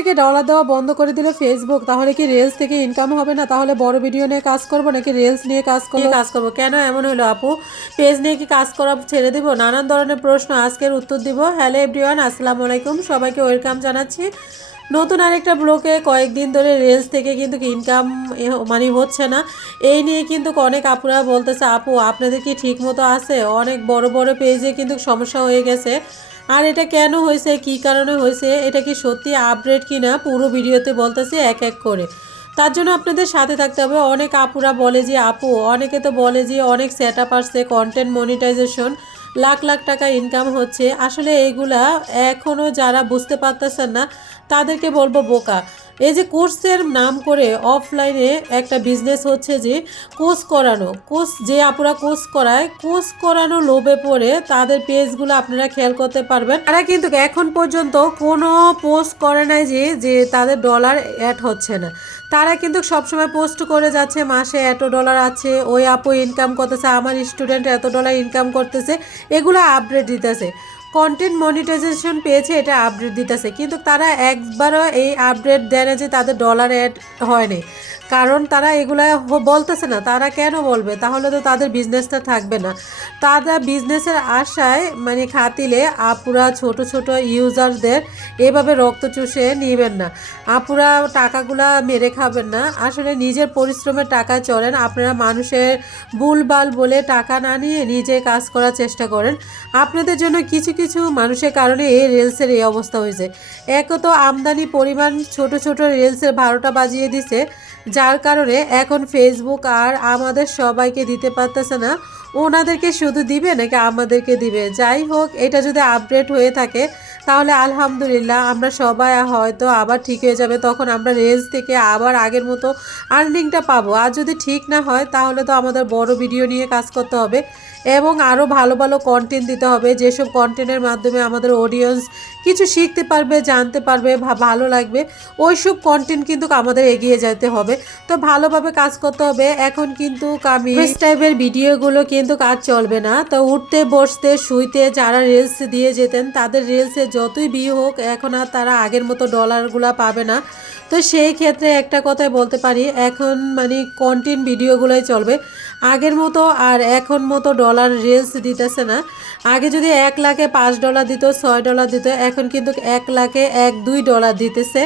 থেকে ডলার দেওয়া বন্ধ করে দিলে ফেসবুক তাহলে কি রিলস থেকে ইনকাম হবে না? তাহলে বড় ভিডিও নিয়ে কাজ করব নাকি রিলস নিয়ে কাজ করব? কাজ করব। কেন এমন হলো আপু? পেজ নিয়ে কি কাজ করা ছেড়ে দিব? নানান ধরনের প্রশ্ন, আজকের উত্তর দিব। হ্যালো এভরিওয়ান আসসালামু আলাইকুম। সবাইকে ওয়েলকাম জানাচ্ছি। নতুন আরেকটা ব্লকে কয়েকদিন ধরে রেলস থেকে কিন্তু ইনকাম মানে হচ্ছে না। এই নিয়ে কিন্তু অনেক আপুরা বলতেছে, আপু, আপনাদের কি ঠিক মতো আছে? অনেক বড় বড় পেজে কিন্তু সমস্যা হয়ে গেছে। আর এটা কেন হয়েছে, কি কারণে হয়েছে, এটা কি সত্যি আপডেট কি না পুরো ভিডিওতে বলতেছে এক এক করে। তার জন্য আপনাদের সাথে থাকতে হবে। অনেক আপুরা বলে যে, আপু, অনেকে তো বলে যে, অনেক সেট আপ আসছে কন্টেন্ট মনিটাইজেশন লাখ লাখ টাকা ইনকাম হচ্ছে। আসলে এগুলা এখনও যারা বুঝতে পারতেছেন না, তাদেরকে বলব বোকা। এই যে কোর্সের নাম করে অফলাইনে একটা বিজনেস হচ্ছে যে কোর্স করানো। কোর্স যে আপুরা কোর্স করায় কোর্স করানো লোভে পড়ে তাদের পেজগুলো আপনারা খেয়াল করতে পারবেন। তারা কিন্তু এখন পর্যন্ত কোনো পোস্ট করে নাই যে যে তাদের ডলার অ্যাড হচ্ছে না। তারা কিন্তু সবসময় পোস্ট করে যাচ্ছে, মাসে এত ডলার আছে, ওই আপু ইনকাম করতেছে, আমার স্টুডেন্ট এত ডলার ইনকাম করতেছে, এগুলো আপডেট দিতেছে। কন্টেন্ট মনিটাইজেশন পেয়েছে, এটা আপডেট দিতেছে। কিন্তু তারা একবারও এই আপডেট দেয় না যে তাদের ডলার অ্যাড হয়নি কারণ তারা এগুলো বলতেছে না, তারা কেন বলবে? তাহলে তো তাদের বিজনেসটা থাকবে না। তারা বিজনেসের আশায় মানে খাতিলে আপুরা ছোট ছোট ইউজারদের এভাবে রক্ত চুষে নেবেন না। আপুরা টাকাগুলা মেরে খাবেন না। আসলে নিজের পরিশ্রমের টাকা চলেন, আপনারা মানুষের ভুলবাল বলে টাকা না নিয়ে নিজে কাজ করার চেষ্টা করেন। আপনাদের জন্য কিছু কিছু মানুষের কারণে এই রেলসের এই অবস্থা হয়েছে। এক তো আমদানি পরিমাণ ছোট ছোট রেলসের বারোটা বাজিয়ে দিছে। যার কারণে এখন ফেসবুক আর আমাদের সবাইকে দিতে পারতেছে না। ওনাদেরকে শুধু দিবে নাকি আমাদেরকে দিবে? যাই হোক, এটা যদি আপডেট হয়ে থাকে, তাহলে আলহামদুলিল্লাহ আমরা সবাই হয়তো আবার ঠিক হয়ে যাবে। তখন আমরা রেঞ্জ থেকে আবার আগের মতো আর্নিংটা পাবো। আর যদি ঠিক না হয়, তাহলে তো আমাদের বড় ভিডিও নিয়ে কাজ করতে হবে। এবং আরও ভালো ভালো কন্টেন্ট দিতে হবে। যেসব কন্টেন্টের মাধ্যমে আমাদের অডিয়েন্স কিছু শিখতে পারবে, জানতে পারবে ভালো লাগবে। ওইসব কন্টেন্ট কিন্তু আমাদের এগিয়ে যেতে হবে। তো ভালোভাবে কাজ করতে হবে। এখন কিন্তু আমি টাইপের ভিডিওগুলো কিন্তু কাজ চলবে না। তো উঠতে, বসতে, শুইতে যারা রিলস দিয়ে যেতেন, তাদের রিলসে যতই ভিউ হোক, এখন আর তারা আগের মতো ডলারগুলো পাবে না। তো সেই ক্ষেত্রে একটা কথাই বলতে পারি, এখন মানে কন্টেন্ট ভিডিওগুলোই চলবে। আগের মতো আর এখন মতো ডলার রিলস দিতেছে না। আগে যদি এক লাখে পাঁচ ডলার দিত, ছয় ডলার দিত, এখন কিন্তু এক লাখে এক, দুই ডলার দিতেছে।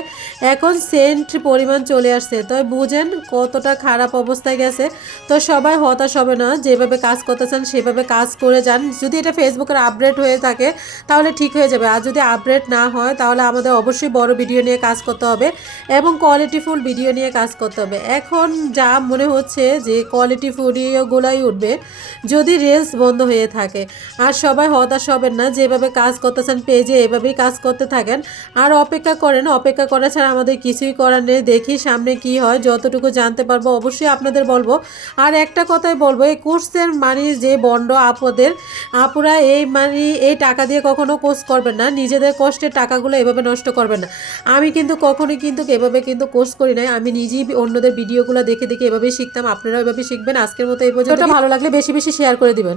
এখন সেন্ট পরিমাণ চলে আসছে। তো বুঝেন কতটা খারাপ অবস্থায় গেছে। তো সবাই হতাশ হবে না, যেভাবে কাজ করতেছেন সেভাবে কাজ করে যান। যদি এটা ফেসবুকের আপডেট হয়ে থাকে, তাহলে ঠিক হয়ে যাবে। আর যদি আপডেট না হয়, তাহলে আমাদের অবশ্যই বড় ভিডিও নিয়ে কাজ করতে হবে এবং কোয়ালিটিফুল ভিডিও নিয়ে কাজ করতে হবে। এখন যা মনে হচ্ছে যে কোয়ালিটি ভিডিওগুলাই উঠবে, যদি রিলস বন্ধ হয়ে থাকে। আর সবাই হতাশ হবেন না, যেভাবে কাজ করতেছেন পেজে এভাবেই কাজ করতে থাকেন। আর অপেক্ষা করেন, অপেক্ষা করা ছাড়া আমাদের কিছুই করার নেই। দেখি সামনে কি হয়, যতটুকু জানতে পারব অবশ্যই আপনাদের বলব। আর একটা কথাই বলব, এই কোর্সের মানি যে বন্ড আপদের, আপুরা এই মানি, এই টাকা দিয়ে কখনো কোর্স করবেন না। নিজেদের কষ্টের টাকাগুলো এভাবে নষ্ট করবেন না। আমি কিন্তু কখনোই কিন্তু এভাবে কিন্তু কোর্স করি নাই। আমি নিজেই অন্যদের ভিডিওগুলো দেখে দেখে এভাবেই শিখতাম। আপনারাও এভাবে শিখবেন। আজকের মতো এই পর্যন্ত ভালো লাগলে বেশি বেশি শেয়ার করে দিবেন।